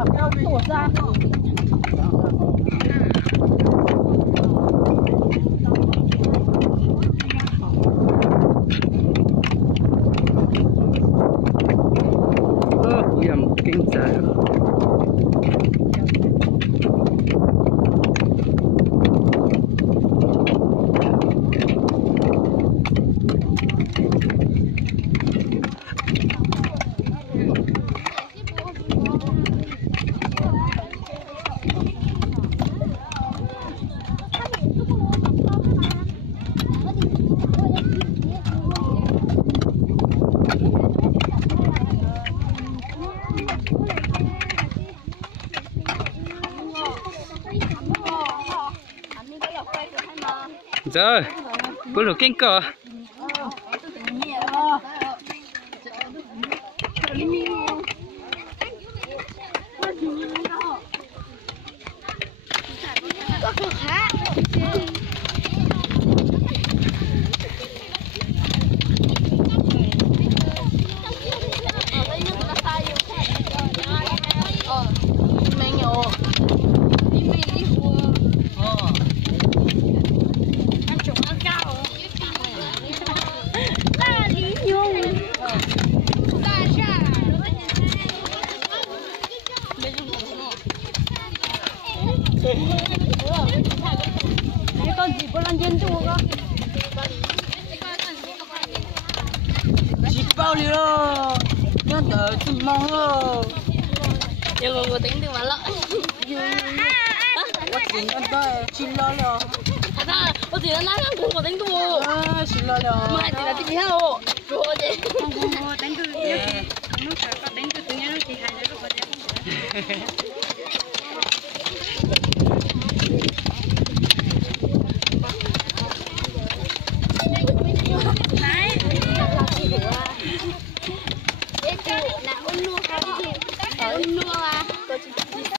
là cao tổ ra. Yum, kinh tế. Rồi, bữa lúc kinh cờ. Cái con gì có lan điên chu cơ? Chỉ bao nhiêu rồi, nó đợi chim mong rồi. Giờ cô tính từ mà lợ. Tôi tính con tôi chim lo rồi. À ta, tôi chỉ là nói rằng cô tính từ. Chim lo rồi. Mà chỉ là tính theo. Rồi vậy. Cô đánh từ. Nó phải có đánh từ nhá, nó chỉ hay là có